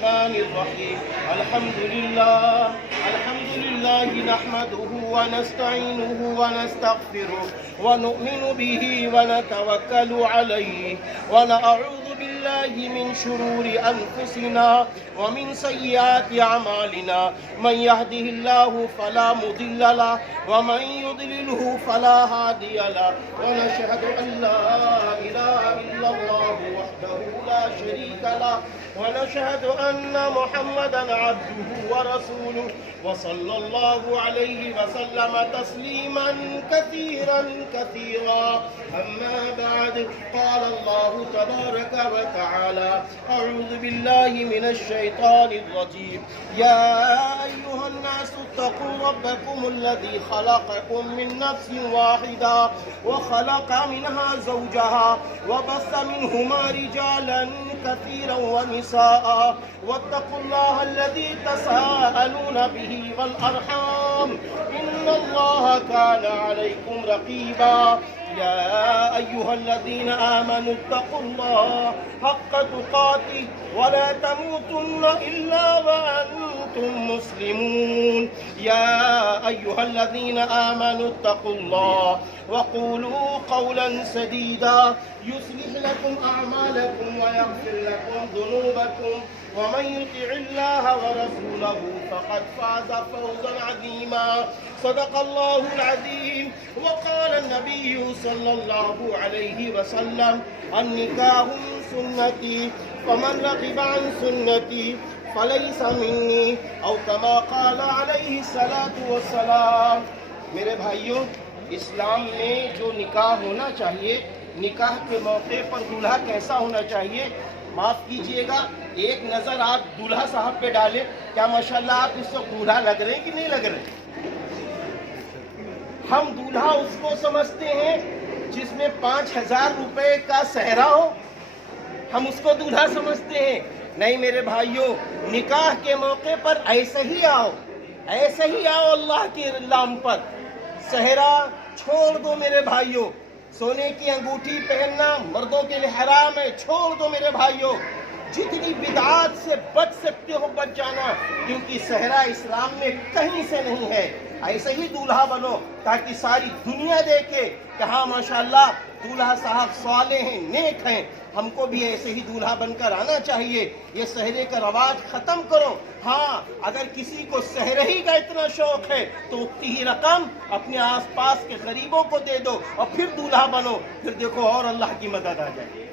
रहमानिर रहीम। अल्हम्दुलिल्लाह नहमदुहु व नस्तईनुहु व नस्तगफिरुहु व नु'मिनु बिही व नतवक्कलु अलैहि व नअऊज़ु बिल्लाहि मिन शुरूरि अनफुसिना व मिन सय्यिआति अमालिना मन यहदिहिल्लाहु फला मुदिल्ल लहु व मन युद्लिलहु फला हादिय लहु व नशहदु अन ला इलाहा इल्लल्लाहु वहदहु ला शरीका लहु व नशहदु अन्ना मुहम्मदन अब्दुहु व रसूलुहु व सल्लल्लाहु अलैहि व सल्लम तस्लीमन कसीरन कसीरा। अम्मा बाद क़ाल अल्लाहु तबारक व तआला अऊज़ु बिल्लाहि मिनश शैतानिर रजीम। या अय्युहन नासु तक़ू रब्बकुमुल्लज़ी ख़लक़कुम मिन नफ्सिन वाहिदा व ख़लक़ मिनहा ज़ौजहा व बस्स मिनहुमा रिजालन कसीरन व निसाअ वत्तक़ुल्लाहल्लज़ी तसाअलून बिही वल अरहाम इन्नल्लाह कान अलैकुम रक़ीबा। या अय्युहल्लज़ीना आमनु इत्तक़ुल्लाह हक़्क़ तुक़ातिह व ला तमूतुन्न इल्ला व अंतुम मुस्लिमून। या अय्युहल्लज़ीना आमनु इत्तक़ुल्लाह व क़ूलू क़ौलन सदीदा युस्लिह लकुम अअमालकुम व यग़फिर लकुम ज़ुनूबकुम व मन युतिइल्लाह व रसूलहु फ़क़द फ़ाज़ फ़ौज़न अज़ीमा। सदक़ल्लाहुल अज़ीम। व क़ाल नबिय्यु सल्लल्लाहु अलैहि वसल्लम अन्निकाहु सुन्नती फमन रग़िबा अन सुन्नती फलैसा मिन्नी औ कमा क़ाल अलैहि सलातु वस्सलाम। मेरे भाइयों, इस्लाम में जो निकाह होना चाहिए, निकाह के मौके पर दूल्हा कैसा होना चाहिए, माफ़ कीजिएगा, एक नज़र आप दूल्हा साहब पे डालें, क्या माशाल्लाह आप इस वक्त दूल्हा लग रहे हैं कि नहीं लग रहे? हम दूल्हा उसको समझते हैं जिसमें 5,000 रुपए का सेहरा हो, हम उसको दूल्हा समझते हैं। नहीं मेरे भाइयों, निकाह के मौके पर ऐसे ही आओ, ऐसे ही आओ अल्लाह के नाम पर। सेहरा छोड़ दो मेरे भाइयों, सोने की अंगूठी पहनना मर्दों के लिए हराम है, छोड़ दो मेरे भाइयों। जितनी बिदआत से बच सकते हो बच जाना, क्योंकि सेहरा इस्लाम में कहीं से नहीं है। ऐसे ही दूल्हा बनो ताकि सारी दुनिया देखे कि हाँ माशाल्लाह दूल्हा साहब सालेह हैं, नेक हैं। हमको भी ऐसे ही दूल्हा बनकर आना चाहिए। ये सहरे का रवाज ख़त्म करो। हाँ, अगर किसी को सहरे ही का इतना शौक है तो उतनी ही रकम अपने आसपास के गरीबों को दे दो और फिर दूल्हा बनो, फिर देखो और अल्लाह की मदद आ जाए।